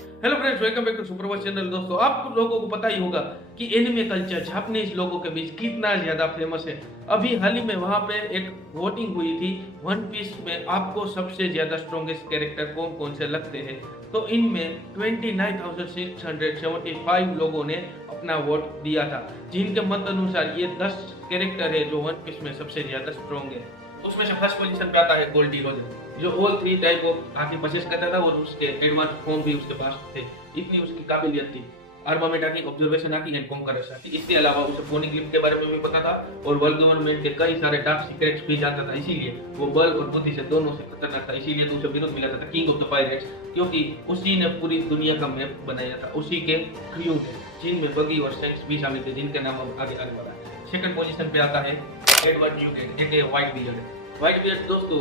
Hello friends, welcome back to Suprabhat channel. दोस्तों, आप लोगों को पता ही होगा कि एनिमे कल्चर जापानीज लोगों के बीच कितना ज्यादा फेमस है। अभी हाल ही में वहां पे एक वोटिंग हुई थी, वन पीस में आपको सबसे ज्यादा स्ट्रॉन्गेस्ट कैरेक्टर कौन कौन से लगते हैं। तो इनमें 29,675 लोगों ने अपना वोट दिया था, जिनके मत अनुसार ये 10 कैरेक्टर है जो वन पीस में सबसे ज्यादा स्ट्रॉन्ग है। उसमें से फर्स्ट पोजीशन पे आता है गोल्डी रोजर, जो ऑल थ्री टाइप को आगे परचेस करता था और उसके एडवांस फॉर्म भी उसके पास थे। इतनी उसकी काबिलियत थी। आर्मामेंट आकी, ऑब्जर्वेशन आकी एंड कॉन्करर्स आकी। इसके अलावा उसे फोनिक लिफ्ट के बारे में भी पता था और वर्ल्ड गवर्नमेंट के कई सारे डार्क सीक्रेट्स भी जानता था। इसीलिए वो बल और बुद्धि से दोनों से खतरनाक था। इसीलिए तो उसे विरोध मिला था किंग ऑफ द पायरेट्स, क्योंकि उसी ने पूरी दुनिया का मैप बनाया था। उसी के क्रू थे जिनमें बगी और सेंक्स भी शामिल थे, जिनके नाम हम आगे आने वाला है। सेकंड पोजीशन पे आता है एडवर्ड न्यूगेट, जेके व्हाइट बियर्ड। व्हाइट बियर्ड दोस्तों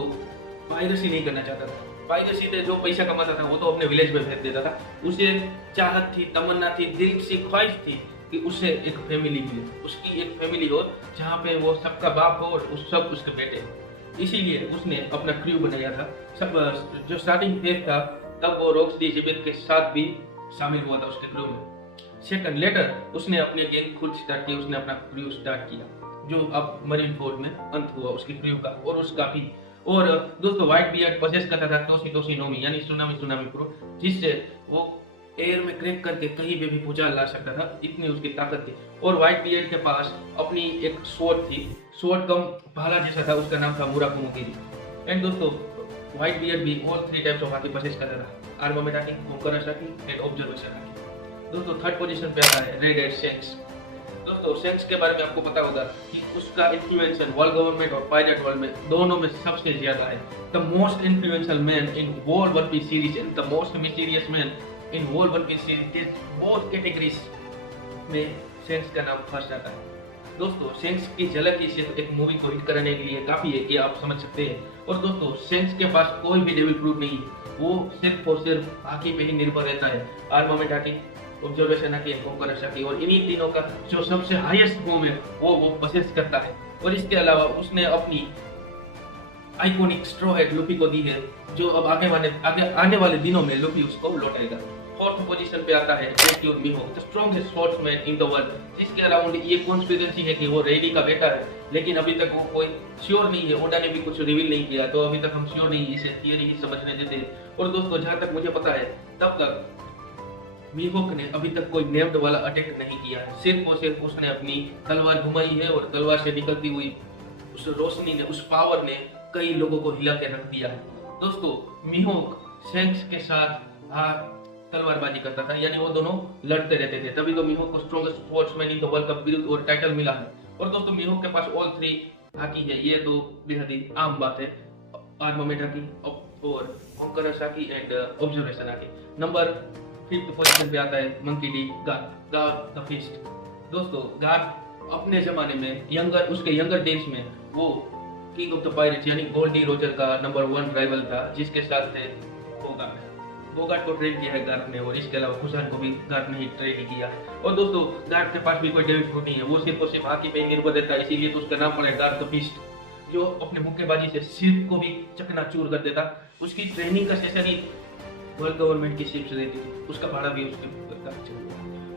पायरेसी नहीं करना चाहता था। पायरेसी से जो पैसा कमाता था वो तो अपने विलेज में भेज देता था। उसे चाहत थी, तमन्ना थी, दिल से ख्वाहिश थी कि उसे एक फैमिली मिले, उसकी एक फैमिली हो जहाँ पे वो सबका बाप हो और उस सब उसके बेटे हो। इसीलिए उसने अपना क्रू बनाया था। सब जो स्टार्टिंग फेज था तब वो रॉक्सडी जिबित के साथ भी शामिल हुआ था उसके क्रू में। सेकंड लेटर उसने अपने गैंग खुद स्टार्ट किया, उसने अपना क्रू स्टार्ट किया जो अब मरीन फोर्ड में अंत हुआ उसके क्रू का और उसका भी। और दोस्तों व्हाइट बियर्ड पोजेस करता था टोसी टोसी नोमी यानी सुनामी सुनामी प्रो, जिससे वो एयर में क्रैक करके कहीं पे भी भूचाल ला सकता था। इतनी उसकी ताकत थी। और व्हाइट बियर्ड के पास अपनी एक स्वॉर्ड थी, स्वॉर्ड कम भाला जैसा था, उसका नाम था मुराकुमोगिरी। एंड दोस्तों व्हाइट बियर्ड भी ऑल थ्री टाइप्स ऑफ हाथी पोजेस करता था, आर्मामेंट आकी, कॉन्करर्स आकी एंड ऑब्जर्वेशन आकी। दोस्तों थर्ड पोजीशन पे आता है रेड हेड शेंक्स। दोस्तों सेंक्स के बारे में आपको पता होगा कि उसका इन्फ्लुएंस वर्ल्ड गवर्नमेंट और पायरेट वर्ल्ड में दोनों में सबसे ज्यादा है। The most influential man in whole One Piece series and the most mysterious man in whole One Piece series, this both categories में सेंक्स का नाम फर्स्ट आता है। दोस्तों सेंक्स की झलक ही सिर्फ एक मूवी को हिट करने के लिए काफी है कि आप समझ सकते हैं। और दोस्तों सेंक्स के पास कोई भी डेविल प्रूफ नहीं है, वो सिर्फ और सिर्फ आकी पे ही निर्भर रहता है, आर्मामेंट आकी, ऑब्जर्वेशन आकी, कॉन्करर्स आकी। और इन्हीं तीनों का जो सबसे हाईएस्ट फॉर्म है वो पसेस करता है। और इसके अलावा उसने अपनी आइकॉनिक स्ट्रॉ हेड लुफी को दी है, जो अब आगे आने वाले दिनों में लुफी उसको लौटाएगा। फोर्थ पोजीशन पे आता है red Miho, the strongest swordsman in the world, जिसके अराउंड ये कॉन्स्पिरेसी है कि वो रेडी का बेटा है, लेकिन अभी तक वो कोई श्योर नहीं है। ओडा ने भी कुछ रिवील नहीं किया, तो अभी तक हम श्योर नहीं, इसे थियरी ही समझने देते हैं। और दोस्तों जहां तक मुझे पता है तब तक मीहोक ने अभी तक कोई नेम्ड वाला अटैक नहीं किया है। सिर्फ और सिर्फ उसने अपनी तलवार घुमाई है और तलवार से निकलती हुई उस रोशनी ने, उस पावर ने कई लोगों को हिला के रख दिया है। दोस्तों मीहोक सेंक्स के साथ तलवारबाजी करता था, यानी वो दोनों लड़ते रहते थे, तभी तो मीहोक को strongest sportsman in the world का बिरुद और टाइटल मिला है। और दोस्तों मीहोक के पास ऑल थ्री हाकी है, ये तो बेहद ही आम बात है, आर्मामेंट हाकी और conqueror's haki and observation haki. Number fifth position पे आता है Monkey D Garp, Garp the fist. दोस्तों गार्ड अपने जमाने में उसके यंगर डेज में वो किंग ऑफ द पायरेट्स यानी गोल्डी रोजर का नंबर 1 राइवल था, जिसके साथ थे बोगार्ट को ट्रेन किया है गार्ड ने, और इसके अलावा खुशान को भी गार्ड ने ही ट्रेन किया है। और दोस्तों गार्ड के पास भी कोई डेविड प्रूफ नहीं है, वो सिर्फ और सिर्फ हाकी पे निर्भर रहता है, इसीलिए तो उसका नाम पड़ा है गार्ड द फिस्ट, जो अपने मुक्केबाजी से सिर को भी चकनाचूर कर देता। उसकी ट्रेनिंग का सेशन ही वर्ल्ड गवर्नमेंट की शिप्स रहती थी, उसका भाड़ा भी उसके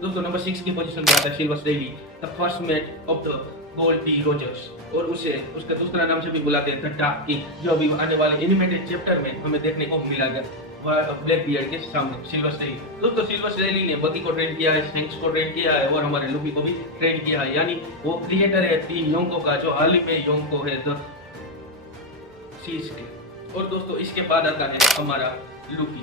दोस्तों नंबर 6 की पोजीशन पे आता है silver Slaley, the first man of the Goldie Rogers, और उसे उसका दूसरा नाम से भी बुलाते हैं द डार्क किंग, जो अभी आने वाले एनिमेटेड चैप्टर में हमें देखने को मिलेगा ब्लैक बियर्ड के सामने सिल्वर स्लेली। दोस्तों सिल्वर स्लेली ने बगी को ट्रेन किया है, सेंक्स को ट्रेन किया है और हमारे लुफी को भी ट्रेन किया है, यानी वो क्रिएटर है 3 योंको का, जो हाल ही में योंको है द सीज के। और दोस्तों इसके बाद आता है हमारा लुफी,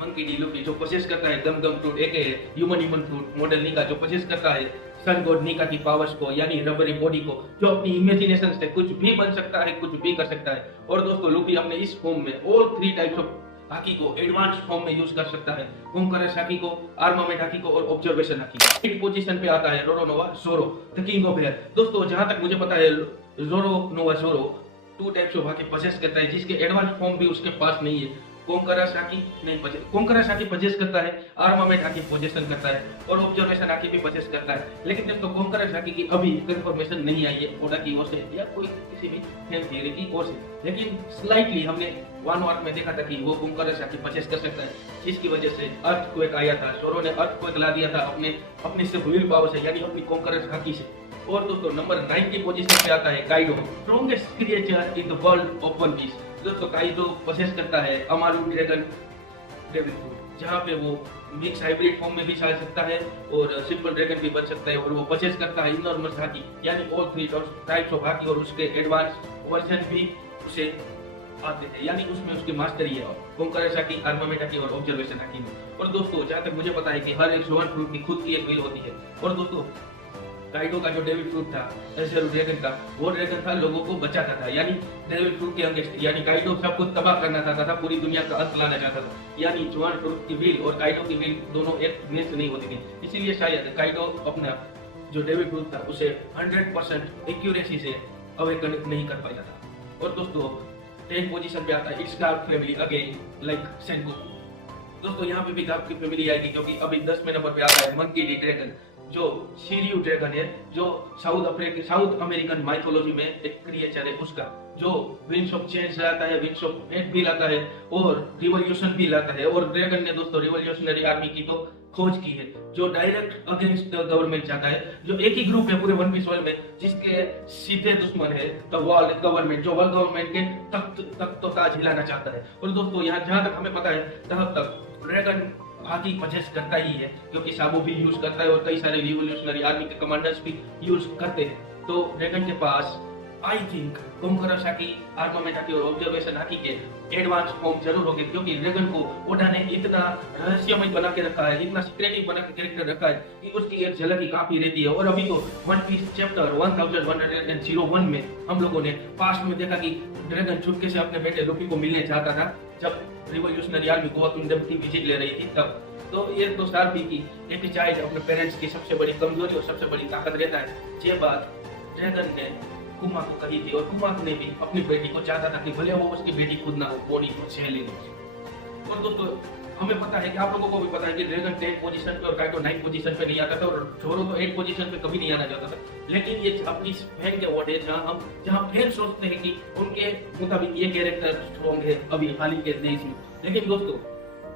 मंकी डी लुफी, जो पोजेस करता है गम गम फ्रूट एके ह्यूमन फ्रूट मॉडल निका, जो पोजेस करता है सन गॉड निका की पावर्स को, यानी रबरी बॉडी को, जो अपनी इमेजिनेशन से कुछ भी बन सकता है, कुछ भी कर सकता है। और दोस्तों लुफी अपने इस फॉर्म में all three types of hockey को एडवांस फॉर्म में यूज कर सकता है, कॉन्करर्स हाकी को, आर्मामेंट हाकी को और ऑब्जर्वेशन हाकी। एक पोजीशन पे आता है Roronoa zero, the king of air. दोस्तों जहां तक मुझे पता है Roronoa zero 2 types of hockey poses करता है, जिसके एडवांस फॉर्म भी उसके पास नहीं है, कोंकरासाकी नहीं पजेस, कोंकरासाकी पजेस करता है, आर्मामेंट आके पोजेशन करता है और ऑब्जर्वेशन आके भी पजेस करता है। लेकिन दोस्तों कोंकरासाकी की अभी कंफर्मेशन नहीं आई है ओडा की ओर से या कोई किसी भी फैन थियरी की ओर से, लेकिन स्लाइटली हमने वन वार में देखा था कि वो कोंकरासाकी पजेस कर सकता है, जिसकी वजह से अर्थक्वेक आया था। जोरो ने अर्थक्वेक ला दिया था अपने से विल पावर से, यानी अपनी कोंकरासाकी से। और दोस्तों नंबर 9 की पोजीशन पे आता है Kaido, strongest creature in the world of One Piece. दोस्तों काइडो पोसेस करता है अमारू ड्रैगन डेविल फ्रूट, जहाँ पे वो मिक्स हाइब्रिड फॉर्म में भी चल सकता है और सिंपल ड्रैगन भी बन सकता है। और वो पोसेस करता है इनॉर्मस हाकी, यानी ऑल 3 टाइप्स ऑफ हाकी, और उसके एडवांस वर्जन भी उसे आते हैं, यानी उसमें उसकी मास्टरी है कोंकरासाकी, आर्मामेंट हाकी और ऑब्जर्वेशन हाकी में। और दोस्तों जहाँ तक मुझे पता है कि हर एक जोवन फ्रूट की खुद की एक विल होती है। और दोस्तों काइडो का जो डेविल फ्रूट था एज़ेरो ड्रैगन का, वो ड्रैगन था लोगों को बचाता था, यानी डेविल फ्रूट के अगेंस्ट, यानी काइडो सब कुछ तबाह करना चाहता था, पूरी दुनिया का अंत लाना चाहता था। यानी जोवन फ्रूट की विल और काइडो की विल दोनों एक मैच नहीं होती थी, इसीलिए शायद काइडो अपना जो डेविल फ्रूट था उसे 100% एक्यूरेसी से अवेकन नहीं कर पाया था। और दोस्तों 10 पोजीशन पे आता है it's dark family again like Sengoku. दोस्तों यहाँ पे भी डार्क की फैमिली आएगी, क्योंकि अभी 10वें नंबर पे आता है मंकी डी ड्रैगन, जो शिरियू ड्रैगन है, जो साउथ अमेरिकन माइथोलॉजी में एक क्रिएचर है उसका, जो विंग्स ऑफ चेंज लाता है, विंग्स ऑफ फेट भी लाता है और रिवॉल्यूशन भी लाता है। और ड्रैगन ने दोस्तों रिवॉल्यूशनरी आर्मी की तो खोज की है, जो डायरेक्ट अगेंस्ट द गवर्नमेंट जाता है, जो एक ही ग्रुप है पूरे वन पीस वर्ल्ड में जिसके सीधे दुश्मन है द वर्ल्ड गवर्नमेंट, जो वर्ल्ड गवर्नमेंट के तख्त ताज हिलाना चाहता है। और दोस्तों यहाँ जहाँ तक हमें पता है तब तक ड्रैगन हाकी पजेस करता ही है, क्योंकि साबो भी यूज करता है और कई सारे रिवॉल्यूशनरी आर्मी के कमांडर्स भी यूज करते हैं। तो ड्रैगन के पास आई थिंक कोंकरासाकी, आर्मामेंट हाकी और ऑब्जर्वेशन हाकी के एडवांस फॉर्म जरूर होंगे, क्योंकि ड्रैगन को ओडा ने इतना रहस्यमय बना के रखा है, इतना सीक्रेटिव बना के कैरेक्टर रखा है कि उसकी एक झलक ही काफी रहती है। और अभी तो वन पीस चैप्टर 1101 में हम लोगों ने पास्ट में देखा कि ड्रैगन चुपके से अपने बेटे लुफी को मिलने चाहता था जब रिवॉल्यूशनरी आर्मी गोवा किंगडम की विजिट ले रही थी तब। तो ये तो स्टार थी कि एक चाइल्ड अपने पेरेंट्स की सबसे बड़ी कमजोरी और सबसे बड़ी ताकत रहता है। ये बात ड्रैगन ने कुमा को कही थी, और कुमा ने भी अपनी बेटी को चाहता था कि भले वो उसकी बेटी खुद ना हो, बॉडी को सह लेगी। और दोस्तों हमें पता है कि आप लोगों को भी पता है कि ड्रैगन 10 पोजीशन पे और काइडो 9 पोजीशन पे नहीं आता था, और जोरो तो 8 पोजीशन पे कभी नहीं आना चाहता था। लेकिन ये अपनी फैन के अवार्ड है, जहाँ फैन सोचते हैं कि उनके मुताबिक ये कैरेक्टर स्ट्रॉन्ग है अभी हाल ही के देश में। लेकिन दोस्तों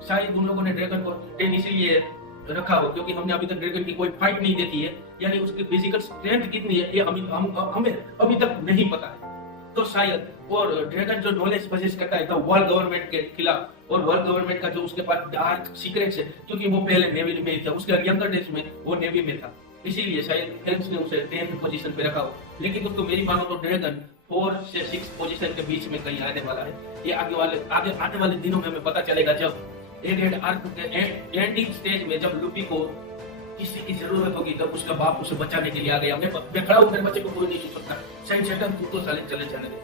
शायद उन लोगों ने ड्रैगन को 10 इसीलिए रखा हो क्योंकि हमने अभी तक ड्रैगन की कोई फाइट नहीं देखी है, यानी उसकी फिजिकल स्ट्रेंथ कितनी है ये हमें अभी तक नहीं पता है। तो शायद, और ड्रैगन जो नॉलेज पजेस करता है तो वर्ल्ड गवर्नमेंट के खिलाफ, और वर्ल्ड गवर्नमेंट का जो उसके पास डार्क सीक्रेट्स है, क्योंकि वो पहले नेवी में था, उसके यंगर डेज में वो नेवी में था, इसीलिए शायद फैंस ने उसे 10th पोजीशन पे रखा हो। लेकिन दोस्तों मेरी मानो तो ड्रैगन 4 से 6 पोजीशन के बीच में कहीं आने वाला है। ये आने वाले दिनों में हमें पता चलेगा, जब एडेड आर्क के एंडिंग स्टेज में जब लुफी को किसी की जरूरत होगी तब उसका बाप उसे बचाने के लिए आ गया। मैं खड़ा हूँ, मेरे बच्चे को कोई नहीं छू सकता, सही शैतान तू तो साले चले जाने दे।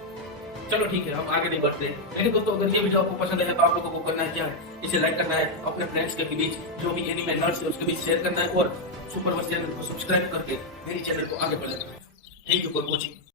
चलो ठीक है, हम आगे नहीं बढ़ते। लेकिन दोस्तों अगर ये वीडियो आपको पसंद है तो आप लोगों को करना है क्या है, इसे लाइक करना है, अपने फ्रेंड्स के बीच जो भी एनिमे नर्ड्स है उसके बीच शेयर करना है, और सुपर वर्स चैनल को सब्सक्राइब करके मेरी चैनल को आगे बढ़ाना है। Thank you for watching.